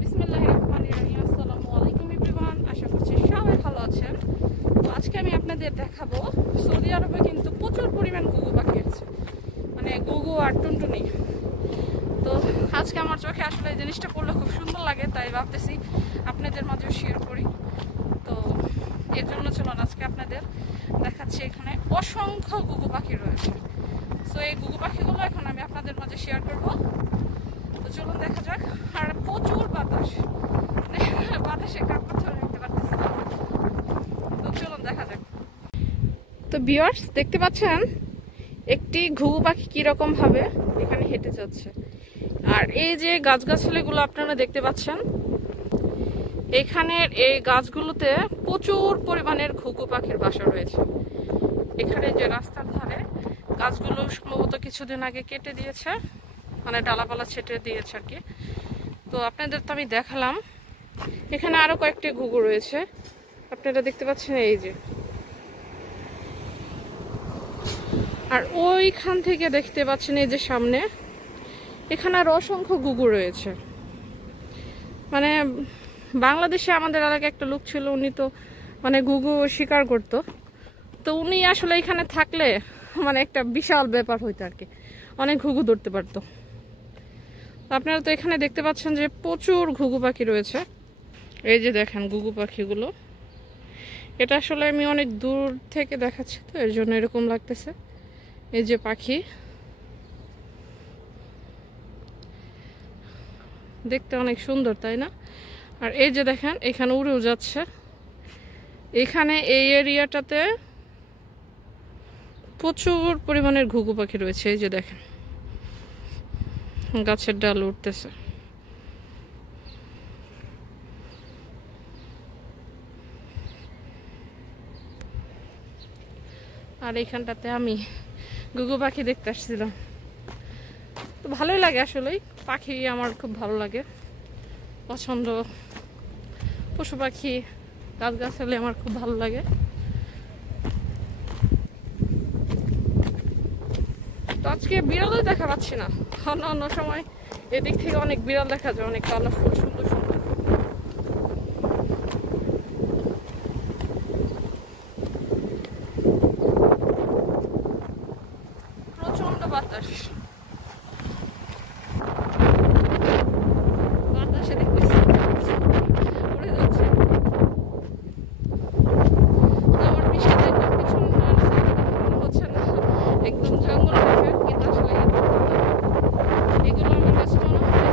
বিসমিল্লাহির রহমানির রহিম। আসসালামু আলাইকুম এভরিওয়ান, আশা করছি সবাই ভালো আছেন। তো আজকে আমি আপনাদের দেখাবো সৌদি আরবে কিন্তু প্রচুর পরিমাণ ঘুঘু পাখি আছে, মানে ঘুঘু আর টুনটুনি। তো আজকে আমার চোখে আসলে এই জিনিসটা পড়লে খুব সুন্দর লাগে, তাই ভাবতেছি আপনাদের মাঝে শেয়ার করি। তো এর জন্য চলুন আজকে আপনাদের দেখাচ্ছি এখানে অসংখ্য ঘুঘু পাখি রয়েছে। তো এই ঘুঘু পাখিগুলো এখন আমি আপনাদের মাঝে শেয়ার করব। তো চলুন দেখা যাক। আর প্রচুর বাতাস, বাতাসে কাপড় ধরে রাখতে পারতেছি না। তো চলুন দেখা যাক। তো ভিউয়ার্স দেখতে পাচ্ছেন একটি ঘুঘু পাখি কিরকম ভাবে এখানে হেঁটে যাচ্ছে। আর এই যে গাছগাছালিগুলো আপনারা দেখতে পাচ্ছেন, এখানের এই গাছগুলোতে প্রচুর পরিমাণের ঘুঘু পাখির বাসা রয়েছে। এখানে যে রাস্তার ধারে গাছগুলো সম্ভবত কিছুদিন আগে কেটে দিয়েছে, মানে ডালাপালা ছেটে দিয়েছে আর কি। তো আপনাদের তো আমি দেখালাম, এখানে আরো কয়েকটি ঘুঘু রয়েছে আপনারা দেখতে পাচ্ছেন এই যে। আর ওইখান থেকে দেখতে পাচ্ছেন এই যে সামনে, এখানে আর অসংখ্য ঘুঘু রয়েছে। মানে বাংলাদেশে আমাদের এলাকায় একটা লোক ছিল, উনি তো মানে ঘুঘু শিকার করতো। তো উনি আসলে এখানে থাকলে মানে একটা বিশাল ব্যাপার হইতো আর কি, অনেক ঘুঘু ধরতে পারতো। আপনারা তো এখানে দেখতে পাচ্ছেন যে প্রচুর ঘুঘু পাখি রয়েছে। এই যে দেখেন ঘুঘু পাখিগুলো, এটা আসলে আমি অনেক দূর থেকে দেখাচ্ছি তো এর জন্য এরকম লাগতেছে। এই যে পাখি দেখতে অনেক সুন্দর, তাই না? আর এই যে দেখেন এখানে উড়েও যাচ্ছে। এখানে এই এরিয়াটাতে প্রচুর পরিমাণের ঘুঘু পাখি রয়েছে। এই যে দেখেন গাছের ডাল উঠতেছে। আর এইখানটাতে আমি ঘুঘু পাখি দেখতে আসছিলাম। তো ভালোই লাগে, আসলেই পাখি আমার খুব ভালো লাগে, পছন্দ। পশু পাখি গাছগাছালি আমার খুব ভালো লাগে। তো আজকে বিড়ালও দেখা পাচ্ছি না, অন্য অন্য সময় এদিক থেকে অনেক বিড়াল দেখা যায়, অনেক কালারফুল সুন্দর সুন্দর। প্রচন্ড বাতাস, বাতাসে দেখতেছি উড়ে যাচ্ছে। আমার বৃষ্টিতে পিছনের সাইডে দেখে মনে হচ্ছে না একদম জঙ্গল দেখে, কিন্তু আসলে এগুলো আমার কাছে মনে হয়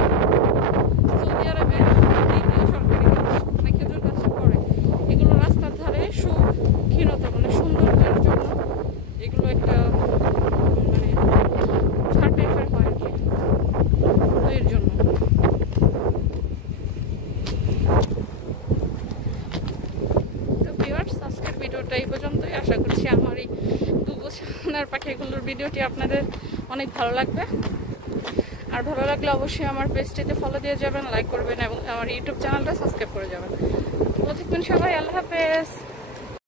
সৌদি আরবের দ্বিতীয় সরকারি গাছ, মানে খেজুর গাছের পরে। এগুলো রাস্তার ধারে সুক্ষীণতা মানে সৌন্দর্যের জন্য এগুলো একটা মানে ঝাড় টাইপের হয় আর কি, তো এর জন্য। তো ভিউয়ার্স আজকের ভিডিওটা এই পর্যন্তই। আশা করছি আমার এই ঘুঘু ছানার পাখিগুলোর ভিডিওটি আপনাদের অনেক ভালো লাগবে। আর ভালো লাগলে অবশ্যই আমার পেজটিতে ফলো দিয়ে যাবেন, লাইক করবেন এবং আমার ইউটিউব চ্যানেলটা সাবস্ক্রাইব করে যাবেন। ভালো থাকবেন সবাই, আল্লাহ হাফেজ।